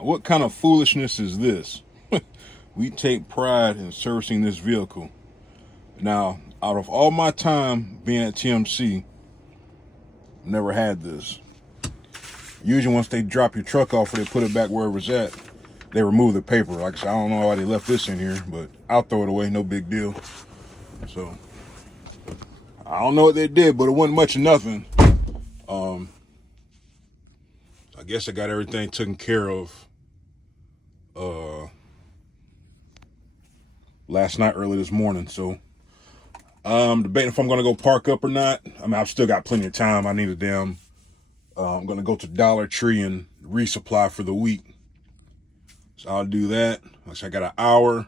What kind of foolishness is this? We take pride in servicing this vehicle. Now, out of all my time being at TMC, never had this. Usually once they drop your truck off or they put it back where it was at, they remove the paper. Like I said, I don't know why they left this in here, but I'll throw it away, no big deal. So, I don't know what they did, but it wasn't much of nothing. I guess I got everything taken care of last night, early this morning. So, debating if I'm going to go park up or not. I mean, I've still got plenty of time. I need a damn... I'm going to go to Dollar Tree and resupply for the week. So I'll do that. I got an hour.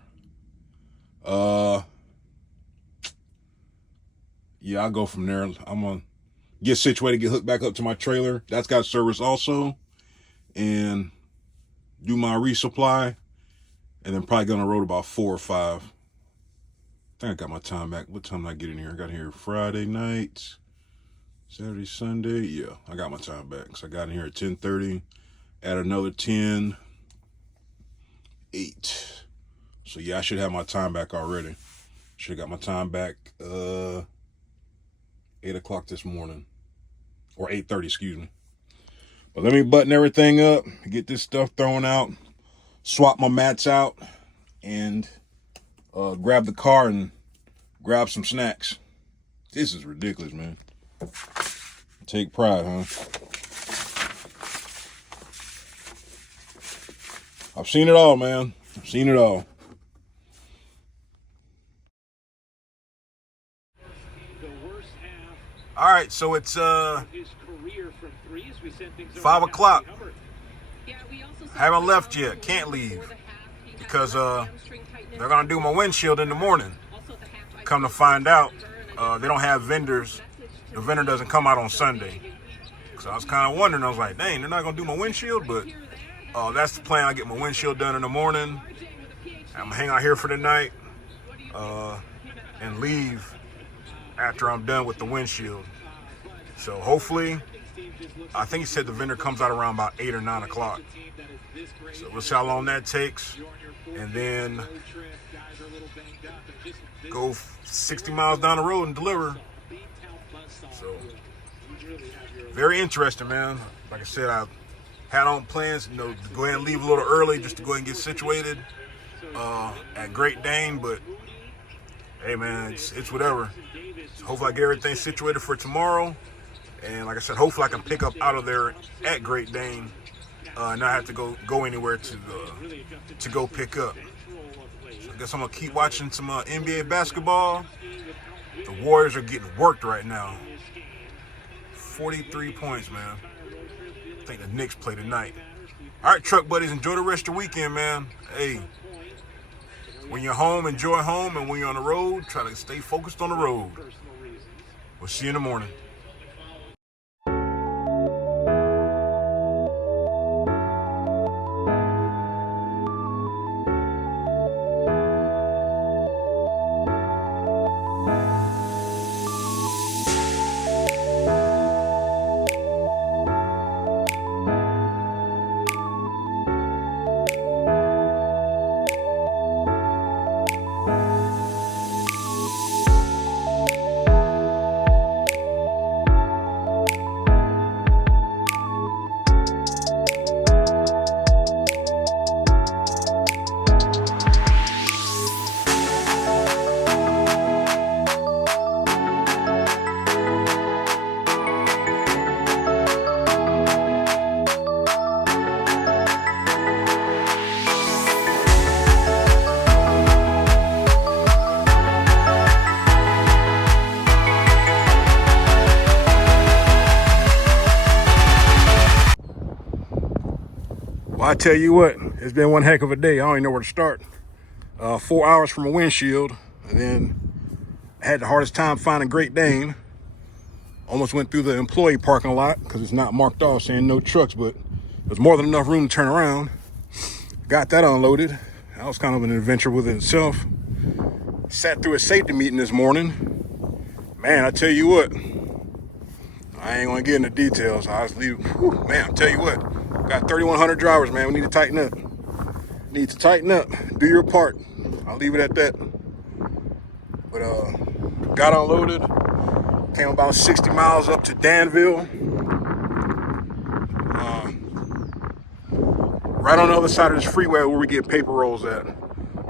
Yeah, I'll go from there. I'm going to get situated, get hooked back up to my trailer. That's got service also. And do my resupply. And then probably go on the road about 4 or 5. I think I got my time back. What time did I get in here? I got here Friday night. Saturday, Sunday. Yeah, I got my time back. So I got in here at 10:30. Add another 10. 8. So yeah, I should have my time back already. Should have got my time back 8 o'clock this morning. Or 8:30, excuse me. But let me button everything up, get this stuff thrown out, swap my mats out, and grab the car and grab some snacks. This is ridiculous, man. Take pride, huh? I've seen it all, man. I've seen it all. All right, so it's 5 o'clock. I haven't left yet. Can't leave because they're gonna do my windshield in the morning. Come to find out, they don't have vendors. The vendor doesn't come out on Sunday. So I was kind of wondering. I was like, dang, they're not gonna do my windshield, but that's the plan. I get my windshield done in the morning. I'm gonna hang out here for the night and leave after I'm done with the windshield. So hopefully, I think he said the vendor comes out around about 8 or 9 o'clock. So we'll see how long that takes. And then go 60 miles down the road and deliver. So, very interesting, man. Like I said, I had on plans, to go ahead and leave a little early just to go ahead and get situated at Great Dane. But, hey, man, it's whatever. So hopefully I get everything situated for tomorrow. And like I said, hopefully I can pick up out of there at Great Dane and not have to go anywhere to go pick up. So I guess I'm going to keep watching some NBA basketball. The Warriors are getting worked right now. 43 points, man. I think the Knicks play tonight. All right, truck buddies, enjoy the rest of the weekend, man. Hey, when you're home, enjoy home. And when you're on the road, try to stay focused on the road. We'll see you in the morning. Well, I tell you what, it's been one heck of a day. I don't even know where to start. 4 hours from a windshield, and then I had the hardest time finding Great Dane. Almost went through the employee parking lot because it's not marked off saying no trucks, but there's more than enough room to turn around. Got that unloaded. That was kind of an adventure within itself. Sat through a safety meeting this morning. Man, I tell you what, I ain't gonna get into details. I was leaving. Man, I tell you what, Got 3,100 drivers, man. We need to tighten up. Need to tighten up. Do your part. I'll leave it at that. But got unloaded. Came about 60 miles up to Danville. Right on the other side of this freeway where we get paper rolls at.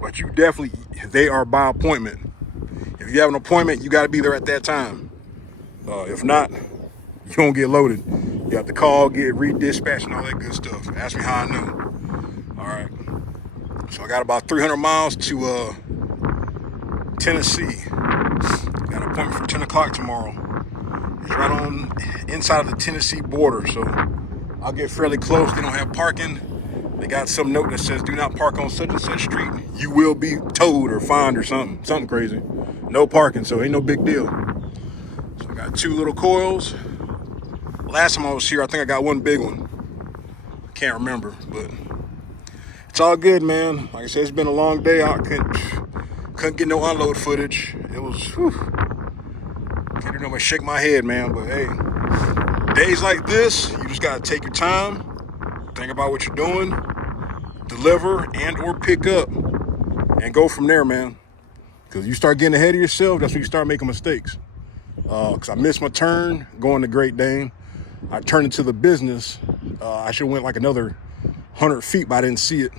But you definitely, they are by appointment. If you have an appointment, you got to be there at that time. If not, you don't get loaded. You have to call, get redispatched, and all that good stuff. Ask me how I know. All right. So I got about 300 miles to Tennessee. Got an appointment for 10 o'clock tomorrow. It's right on inside of the Tennessee border, so I'll get fairly close. They don't have parking. They got some note that says, do not park on such and such street. You will be towed or fined or something crazy. No parking, so ain't no big deal. So I got 2 little coils. Last time I was here, I think I got 1 big one. I can't remember, but it's all good, man. Like I said, it's been a long day. I couldn't get no unload footage. It was, can't even shake my head, man. But hey, days like this, you just gotta take your time, think about what you're doing, deliver and or pick up, and go from there, man. Because you start getting ahead of yourself, that's when you start making mistakes. Because I missed my turn going to Great Dane. I turned into the business. I should have went like another 100 feet, but I didn't see it.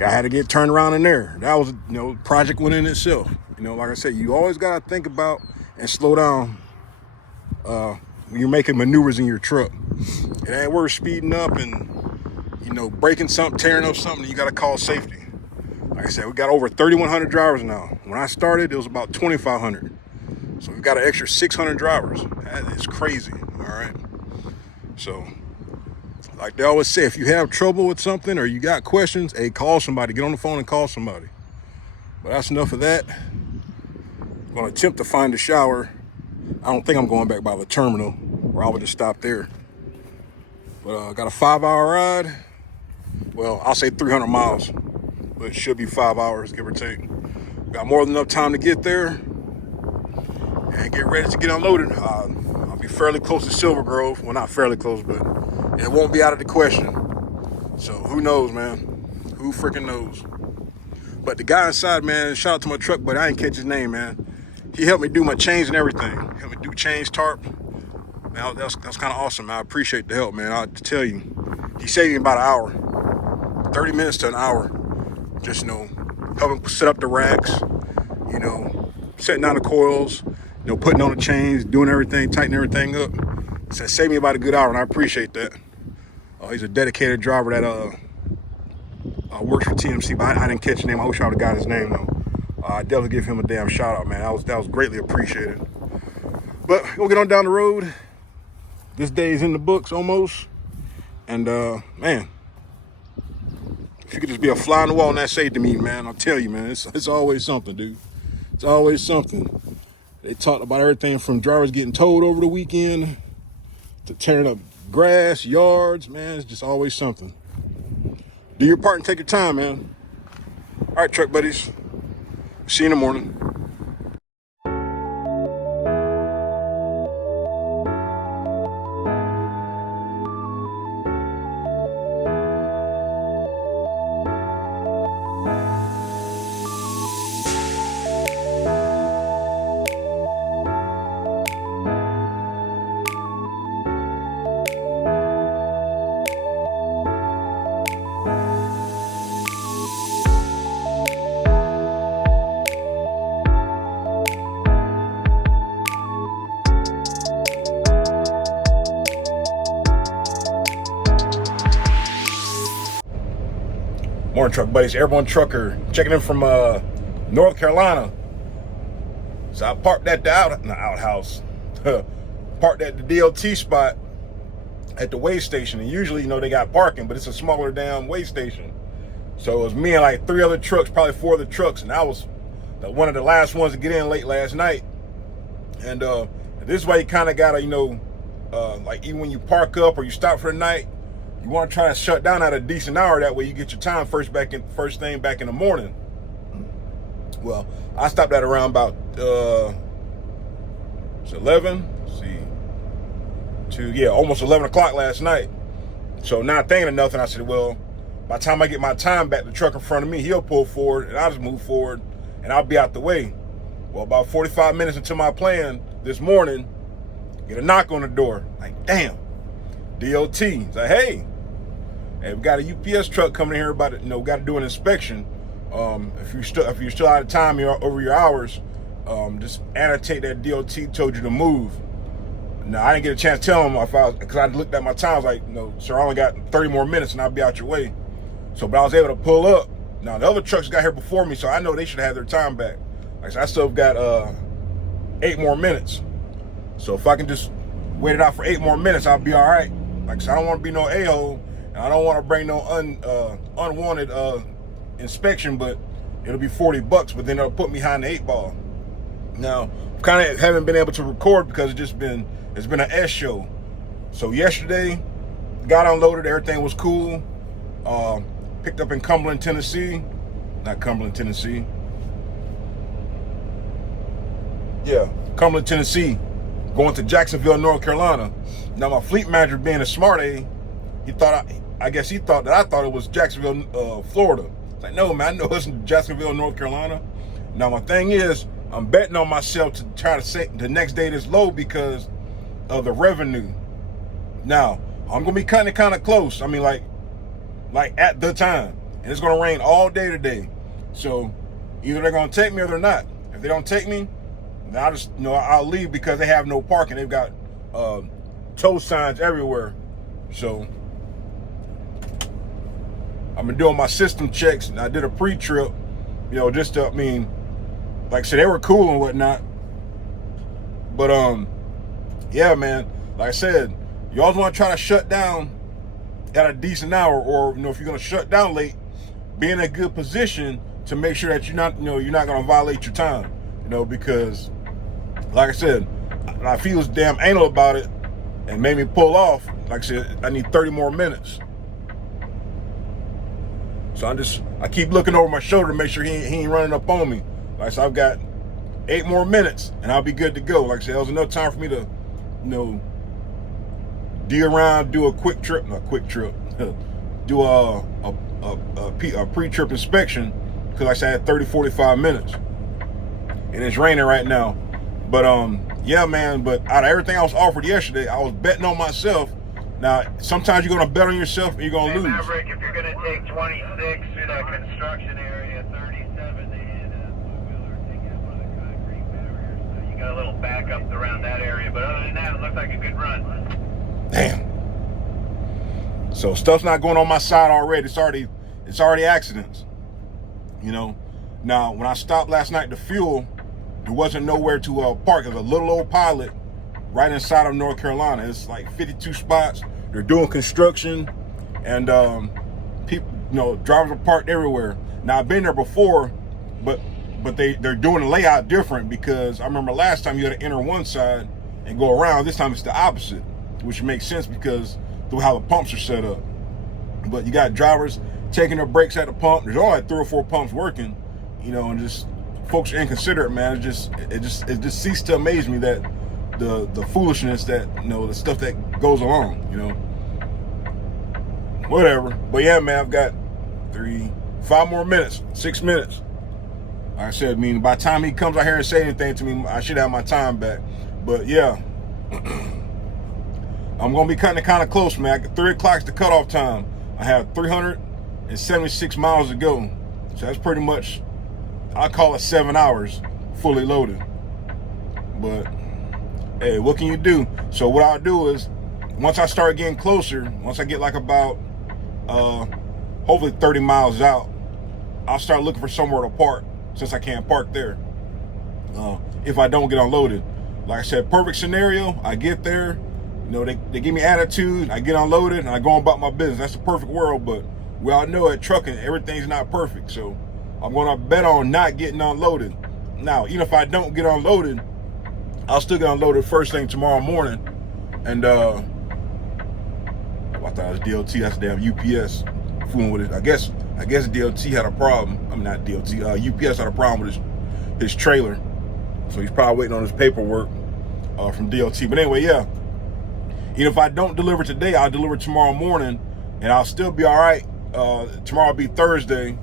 I had to get turned around in there. That was, project went in itself. Like I said, you always got to think about and slow down when you're making maneuvers in your truck. It ain't worth speeding up and, breaking something, tearing up something. You got to call safety. Like I said, we got over 3,100 drivers now. When I started, it was about 2,500. So we've got an extra 600 drivers. That is crazy, all right? So, like they always say, if you have trouble with something or you got questions, hey, call somebody. Get on the phone and call somebody. But that's enough of that. I'm going to attempt to find a shower. I don't think I'm going back by the terminal, or I would just stop there. But I got a 5-hour ride. Well, I'll say 300 miles, but it should be 5 hours, give or take. Got more than enough time to get there and get ready to get unloaded. I'll be fairly close to Silver Grove. Well, not fairly close, but it won't be out of the question. So who knows, man? Who freaking knows? But the guy inside, man, shout out to my truck, but I didn't catch his name, man. He helped me do my chains and everything. Helped me do chains, tarp. Man, that's kind of awesome, man. I appreciate the help, man. I tell you, he saved me about an hour, 30 minutes to an hour. Just, helping set up the racks, setting down the coils, putting on the chains, doing everything, tightening everything up. So it saved me about a good hour, and I appreciate that. He's a dedicated driver that works for TMC, but I didn't catch his name. I wish I would have got his name, though. I definitely give him a damn shout out, man. That was greatly appreciated. But we'll get on down the road. This day is in the books almost. And, man, if you could just be a fly on the wall and that say to me, man, I'll tell you, man, it's always something, dude. It's always something. They talked about everything from drivers getting towed over the weekend to tearing up grass, yards, man. It's just always something. Do your part and take your time, man. All right, truck buddies. See you in the morning. Morning, truck buddies. Airborne Trucker checking in from North Carolina. So I parked at the outhouse. Parked at the DOT spot at the weigh station. And usually, they got parking, but it's a smaller damn weigh station. So it was me and like 3 other trucks, probably 4 other trucks, and I was one of the last ones to get in late last night. And this way, you kind of gotta, like even when you park up or you stop for the night, you want to try to shut down at a decent hour. That way you get your time first thing back in the morning. Well, I stopped at around about 11. Let's see, almost 11 o'clock last night. So not thinking of nothing, I said, well, by the time I get my time back, the truck in front of me, he'll pull forward, and I'll just move forward, and I'll be out the way. Well, about 45 minutes into my plan this morning, get a knock on the door. Like, damn, DOT. It's like, hey, we got a UPS truck coming in here about it. Got to do an inspection. If you're still out of time, you're over your hours. Just annotate that DOT told you to move. Now, I didn't get a chance to tell him because I looked at my time. I was like, sir, I only got 30 more minutes and I'll be out your way. So, but I was able to pull up. Now, the other trucks got here before me, so I know they should have their time back. Like I said, I still got 8 more minutes. So if I can just wait it out for 8 more minutes, I'll be all right. Like I said, I don't want to be no a-hole, and I don't want to bring no unwanted inspection, but it'll be $40, but then it'll put me behind the 8 ball. Now, kind of haven't been able to record because it's been an S show. So yesterday, got unloaded, everything was cool. Picked up in Cumberland, Tennessee. Not Cumberland, Tennessee. Yeah, Cumberland, Tennessee. Going to Jacksonville, North Carolina. Now my fleet manager, being a smart A, I guess he thought that I thought it was Jacksonville, Florida. It's like, no, man, I know it's Jacksonville, North Carolina. Now my thing is, I'm betting on myself to try to say the next date is low because of the revenue. Now, I'm gonna be kind of close. I mean, like at the time. And it's gonna rain all day today. So either they're gonna take me or they're not. If they don't take me, then I'll just I'll leave because they have no parking. They've got tow signs everywhere. So I've been doing my system checks, and I did a pre-trip, just to, like I said, they were cool and whatnot. But yeah, man, like I said, you always want to try to shut down at a decent hour, or if you're gonna shut down late, be in a good position to make sure that you're not gonna violate your time, because like I said, I feel damn anal about it and made me pull off. Like I said, I need 30 more minutes. So I keep looking over my shoulder to make sure he ain't running up on me. Like I said, I've got 8 more minutes and I'll be good to go. Like I said, there was enough time for me to, deal around, do a quick trip, do a pre-trip inspection, because like I said, I had 30, 45 minutes. And it's raining right now. But yeah, man, but out of everything I was offered yesterday, I was betting on myself. Now, sometimes you're gonna bet on yourself and you're gonna lose. Maverick, if you're gonna take 26 through that construction area, 37 to hit four-wheeler, take out one of the concrete barriers. So you got a little backup around that area, but other than that, it looks like a good run. Damn. So stuff's not going on my side already. It's already accidents. Now when I stopped last night to fuel, there wasn't nowhere to park. There's a little old Pilot right inside of North Carolina. It's like 52 spots. They're doing construction, and people, drivers are parked everywhere. Now I've been there before, but they're doing the layout different, because I remember last time you had to enter one side and go around. This time it's the opposite, which makes sense because through how the pumps are set up. But you got drivers taking their breaks at the pump. There's only like 3 or 4 pumps working, and just folks are inconsiderate, man. It just ceased to amaze me that the foolishness that the stuff that goes along, whatever. But yeah, man, I've got 5 more minutes, 6 minutes. Like I said, by the time he comes out here and say anything to me, I should have my time back. But yeah. I'm gonna be cutting it kind of close, man. 3 o'clock's the cutoff time. I have 376 miles to go. So that's pretty much, I call it 7 hours fully loaded. But hey, what can you do? So what I'll do is, once I start getting closer, once I get like about hopefully 30 miles out, I'll start looking for somewhere to park, since I can't park there if I don't get unloaded. Like I said, perfect scenario, I get there, they give me attitude, I get unloaded, and I go on about my business. That's the perfect world, but we all know at trucking, everything's not perfect. So I'm gonna bet on not getting unloaded. Now, even if I don't get unloaded, I'll still get unloaded first thing tomorrow morning. And I thought it was DOT, that's damn UPS fooling with it. I guess DOT had a problem. I mean, not DOT, UPS had a problem with his trailer. So he's probably waiting on his paperwork from DOT. But anyway, yeah. Even if I don't deliver today, I'll deliver tomorrow morning, and I'll still be all right. Tomorrow will be Thursday,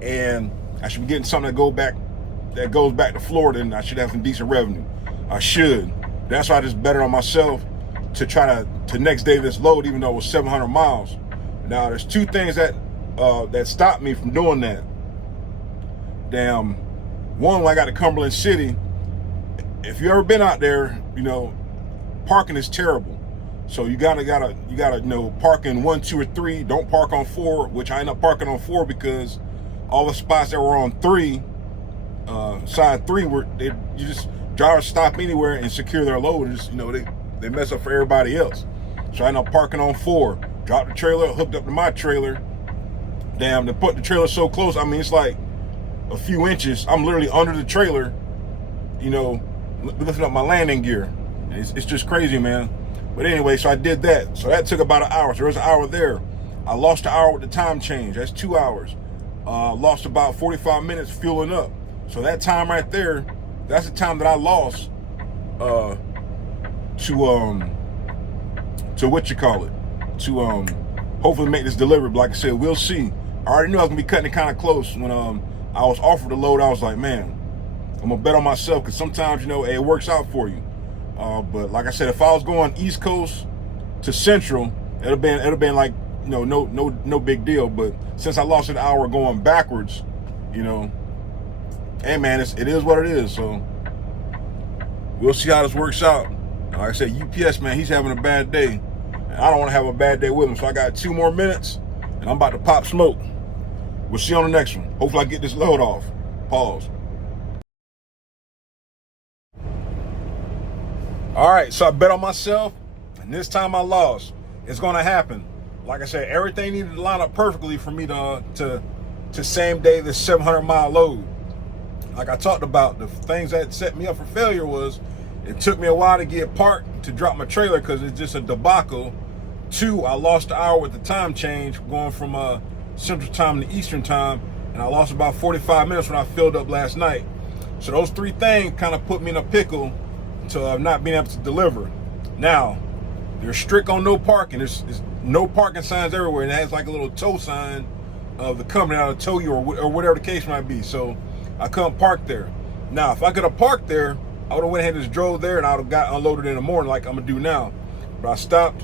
and I should be getting something that goes back to Florida, and I should have some decent revenue. I should. That's why I just betted on myself to try to next day this load, even though it was 700 miles. Now, there's two things that stopped me from doing that. Damn, one, when I got to Cumberland City, if you ever been out there, you know, parking is terrible. So you gotta park in 1, 2, or 3. Don't park on 4, which I end up parking on 4 because all the spots that were on 3, side 3, you just drivers stop anywhere and secure their load. And just, you know, they mess up for everybody else. So I end up parking on 4. Dropped the trailer, hooked up to my trailer. Damn, they put the trailer so close. I mean, it's like a few inches. I'm literally under the trailer, you know, lifting up my landing gear. It's just crazy, man. But anyway, so I did that. So that took about an hour. So there was an hour there. I lost an hour with the time change. That's 2 hours. Lost about 45 minutes fueling up. So that time right there, that's the time that I lost to what you call it, to hopefully make this delivery. But like I said, we'll see. I already knew I was gonna be cutting it kind of close when I was offered the load. I was like, man, I'm gonna bet on myself, because sometimes, you know, it works out for you. But like I said, if I was going East Coast to Central, it'd have been like, you know, no big deal. But since I lost an hour going backwards, you know, hey man, it is what it is. So we'll see how this works out. Like I said, UPS, man, he's having a bad day, and I don't want to have a bad day with him. So I got 2 more minutes, and I'm about to pop smoke. We'll see you on the next one. Hopefully I get this load off. Pause. All right, so I bet on myself, and this time I lost. It's gonna happen. Like I said, everything needed to line up perfectly for me to same day this 700-mile load. Like I talked about, the things that set me up for failure was it took me a while to get parked to drop my trailer because it's just a debacle. 2, I lost an hour with the time change going from Central Time to Eastern Time, and I lost about 45 minutes when I filled up last night. So those 3 things kind of put me in a pickle to not being able to deliver. Now, they're strict on no parking. There's no parking signs everywhere, and it has like a little tow sign of the company that'll tow you, or whatever the case might be. So I couldn't park there. Now, if I could have parked there, I would have went ahead and just drove there, and I would have got unloaded in the morning like I'm gonna do now. But I stopped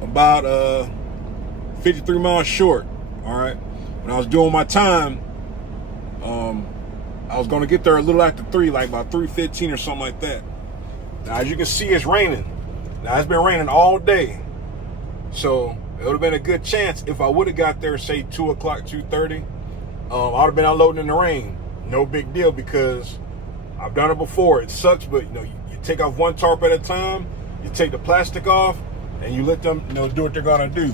about 53 miles short. All right, when I was doing my time, I was gonna get there a little after 3, like about 3:15 or something like that. Now, as you can see, it's raining. Now, it's been raining all day, so it would have been a good chance if I would have got there, say 2 o'clock, 2:30. I would have been unloading in the rain. No big deal, because I've done it before. It sucks, but you know, you take off one tarp at a time. You take the plastic off, and you let them, you know, do what they're gonna do.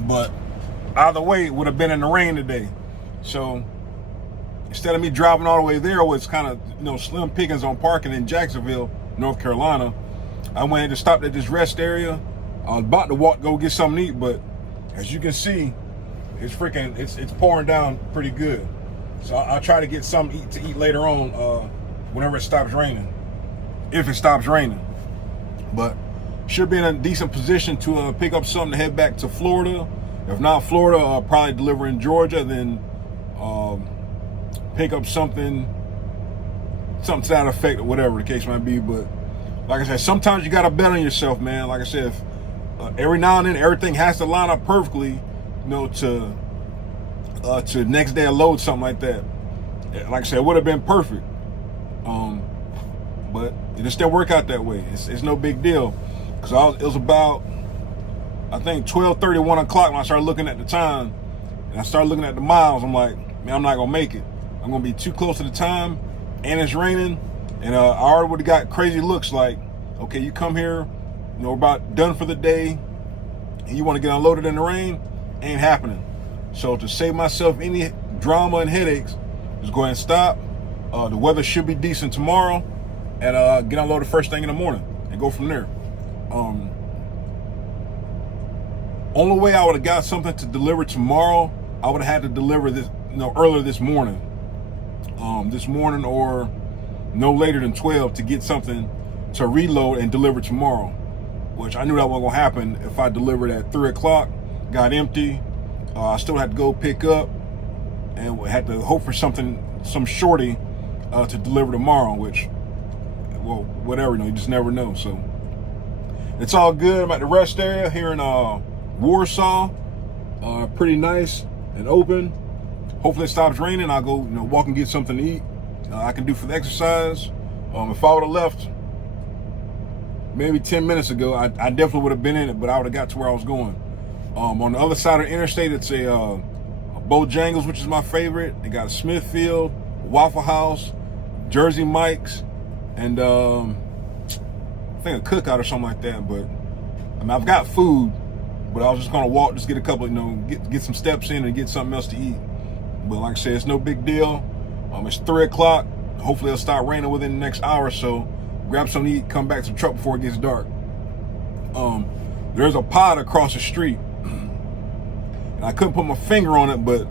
But either way, it would have been in the rain today. So instead of me driving all the way there, where it's kind of, you know, slim pickings on parking in Jacksonville, North Carolina, I went ahead and stopped at this rest area. I was about to go get something to eat, but as you can see, it's pouring down pretty good. So I'll try to get something to eat later on, whenever it stops raining, if it stops raining. But should be in a decent position to pick up something to head back to Florida. If not Florida, I'll probably deliver in Georgia, then pick up something to that effect, or whatever the case might be. But like I said, sometimes you gotta bet on yourself, man. Like I said, every now and then everything has to line up perfectly, you know, to next day load, something like that. Like I said, it would have been perfect, but it just didn't work out that way. It's no big deal, because it was about, I think, 12:30, 1 o'clock when I started looking at the time, and I started looking at the miles. I'm like, man, I'm not gonna make it. I'm gonna be too close to the time, and it's raining, and I already would have got crazy looks like, okay, you come here, you know, about done for the day, and you want to get unloaded in the rain. Ain't happening. So to save myself any drama and headaches, just go ahead and stop. The weather should be decent tomorrow, and get unloaded first thing in the morning and go from there. Only way I would have got something to deliver tomorrow, I would have had to deliver this, you know, earlier this morning. Or no later than 12 to get something to reload and deliver tomorrow. which I knew that wasn't gonna happen if I delivered at 3 o'clock. Got empty. I still had to go pick up, and had to hope for some shorty to deliver tomorrow. Which, well, whatever. You just never know. So it's all good. I'm at the rest area here in Warsaw. Pretty nice and open. Hopefully it stops raining. I'll go, walk and get something to eat. I can do for the exercise. If I would have left maybe 10 minutes ago, I definitely would have been in it, but I would have got to where I was going. On the other side of the interstate, it's a Bojangles, which is my favorite. They got a Smithfield, Waffle House, Jersey Mike's, and I think a Cookout or something like that. But I mean, I've got food, but I was just gonna walk, just get a couple, get some steps in and get something else to eat. But like I said, it's no big deal. It's 3 o'clock. Hopefully it'll start raining within the next hour or so. Grab something to eat, come back to the truck before it gets dark. There's a pod across the street. And I couldn't put my finger on it, but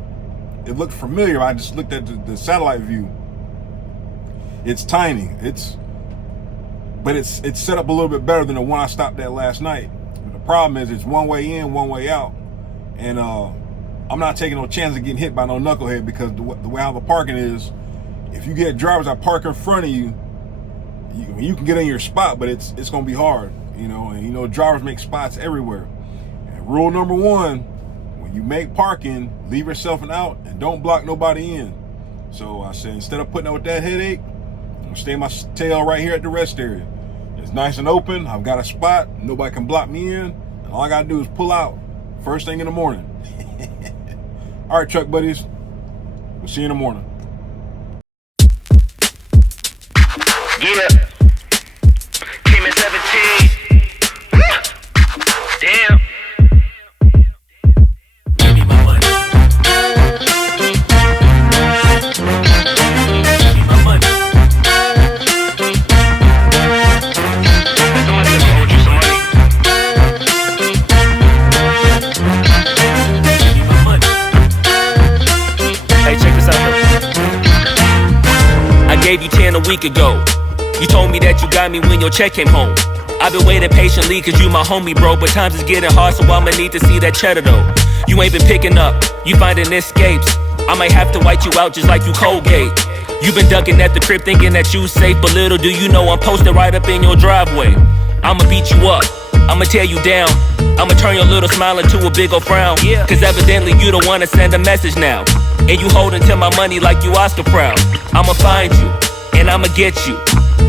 it looked familiar. I just looked at the satellite view. It's tiny. But it's set up a little bit better than the one I stopped at last night. But the problem is it's one way in, one way out. And I'm not taking no chance of getting hit by no knucklehead, because the way how the parking is, if you get drivers that park in front of you, you can get in your spot, but it's going to be hard, and drivers make spots everywhere. And rule number 1, when you make parking, leave yourself an out and don't block nobody in. So I said, instead of putting up with that headache, I'm going to stay my tail right here at the rest area. It's nice and open. I've got a spot. Nobody can block me in. And all I got to do is pull out first thing in the morning. All right, truck buddies. We'll see you in the morning. Yeah. Came at 17. Damn. Give me my money. Give me my money. Somebody just owed you some money. Give me my money. Hey, check this out, though. I gave you 10 a week ago. You told me that you got me when your check came home. I've been waiting patiently cause you my homie, bro. But times is getting hard, so I'ma need to see that cheddar, though. You ain't been picking up, you finding escapes. I might have to white you out just like you Colgate. You been ducking at the crib thinking that you safe, but little do you know I'm posted right up in your driveway. I'ma beat you up, I'ma tear you down. I'ma turn your little smile into a big ol' frown. Cause evidently you don't wanna send a message now. And you holding to my money like you Oscar proud. I'ma find you, and I'ma get you.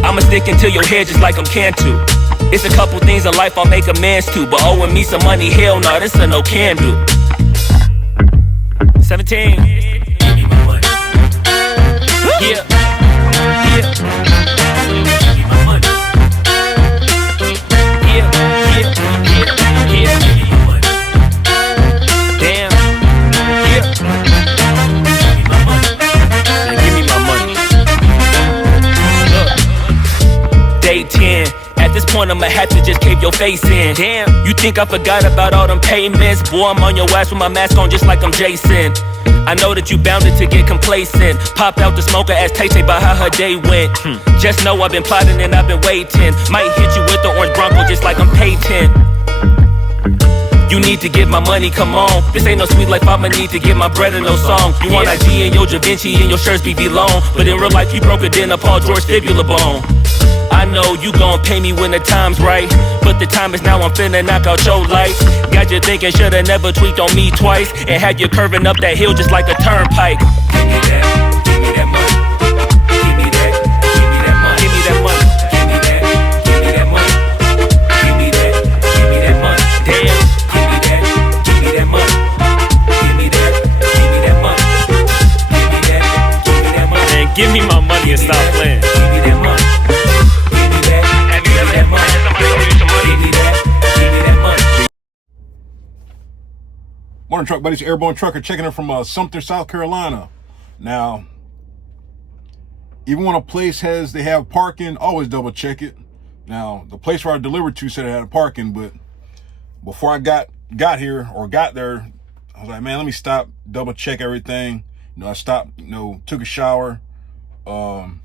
I'ma stick into your head just like I'm Cantu. It's a couple things in life I'll make amends to, but owing me some money, hell no, this a no can do. 17. Give me my money. Yeah. Yeah. Give me my money. Yeah. Yeah. Yeah. Yeah. Give me my money. Damn. Yeah. Give me my money. Man, give me my money. Look. Day 10. At this point I'ma have to just cave your face in. Damn, you think I forgot about all them payments? Boy, I'm on your ass with my mask on just like I'm Jason. I know that you bounded to get complacent. Popped out the smoker, asked Tay-Tay about how her day went. Just know I've been plotting and I've been waiting. Might hit you with the orange Bronco just like I'm Peyton. You need to get my money, come on. This ain't no sweet life, I'ma need to get my bread and no song. You want IG and your Da Vinci and your shirts be long. But in real life you broke it in a Paul George fibula bone. I know you gon' pay me when the time's right, but the time is now, I'm finna knock out your lights. Got you thinking shoulda never tweaked on me twice, and had you curving up that hill just like a turnpike. Give me that, give me that money. Give me that, give me that money. Give me that money. Give me that, give me that money. Give me that, give me that money. Damn, give me that, give me that money. Give me that, give me that money. Give me that, give me that money. Man, give me my money and stop playing. Give me that money. Morning, truck buddies. Airborne Trucker checking in from Sumter, South Carolina. Now, even when a place they have parking, always double check it. Now, the place where I delivered to said it had parking, but before I got here or got there, I was like, man, let me stop, double check everything. I stopped, took a shower, and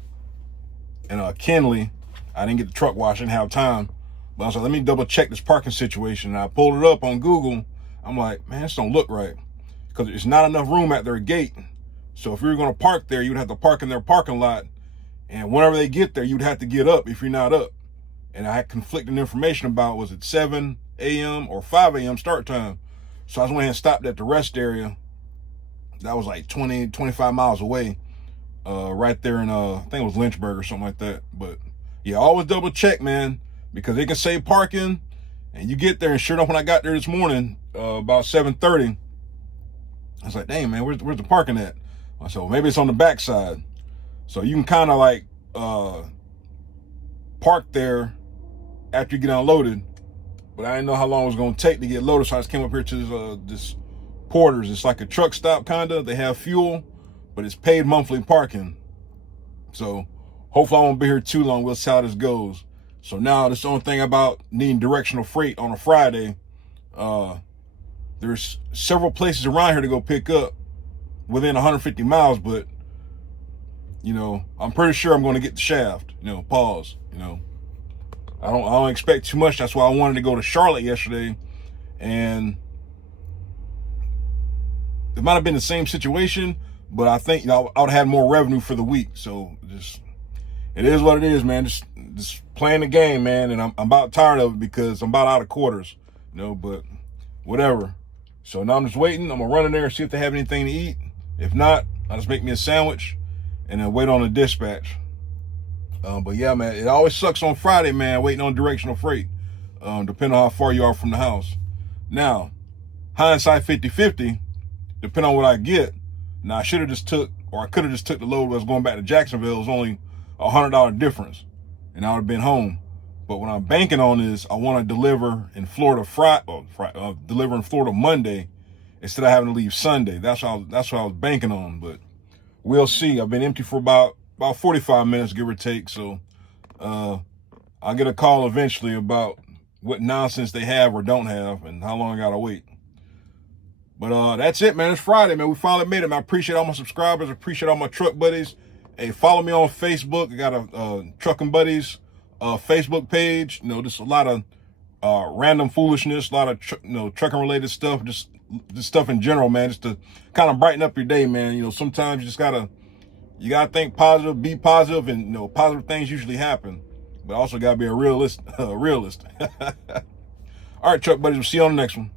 Kinley, I didn't get the truck wash, I didn't have time. But I was like, let me double check this parking situation. And I pulled it up on Google. I'm like, man, this don't look right, because there's not enough room at their gate. So if you were going to park there, you'd have to park in their parking lot. And whenever they get there, you'd have to get up if you're not up. And I had conflicting information about, was it 7 a.m. or 5 a.m. start time? So I just went ahead and stopped at the rest area. That was like 20, 25 miles away. Right there in, I think it was Lynchburg or something like that. But yeah, always double check, man, because they can say parking. And you get there, and sure enough, when I got there this morning, about 7:30, I was like, dang, man, where's the parking at? I said, well, maybe it's on the back side. So you can kind of like park there after you get unloaded. But I didn't know how long it was going to take to get loaded, so I just came up here to this Porter's. It's like a truck stop, kind of. They have fuel, but it's paid monthly parking. So hopefully I won't be here too long. We'll see how this goes. So now that's the only thing about needing directional freight on a Friday. There's several places around here to go pick up within 150 miles, but you know, I'm pretty sure I'm going to get the shaft. You know, pause. You know, I don't expect too much. That's why I wanted to go to Charlotte yesterday, and it might have been the same situation, but I think, you know, I would have had more revenue for the week. So just, it is what it is, man. Just playing the game, man. And I'm about tired of it because I'm about out of quarters, you know, but whatever. So now I'm just waiting. I'm gonna run in there and see if they have anything to eat. If not, I'll just make me a sandwich and then wait on the dispatch. But yeah, man, it always sucks on Friday, man, waiting on directional freight, depending on how far you are from the house. Now, hindsight 50-50, depending on what I get. Now, I should have just took, or I could have just took the load that was going back to Jacksonville. It was only $100 difference, and I would have been home. But what I'm banking on is I want to deliver in Florida deliver in Florida Monday instead of having to leave Sunday. That's what I was banking on. But we'll see. I've been empty for about 45 minutes, give or take. So I'll get a call eventually about what nonsense they have or don't have and how long I gotta wait. But that's it, man. It's Friday, man. We finally made it, man. I appreciate all my subscribers. I appreciate all my truck buddies. Hey, follow me on Facebook. I got a Trucking Buddies Facebook page. You know, just a lot of random foolishness, a lot of trucking related stuff, just stuff in general, man, just to kind of brighten up your day, man. You know, sometimes you just gotta think positive, be positive, and you know, positive things usually happen. But also gotta be a realist. All right, truck buddies, we'll see you on the next one.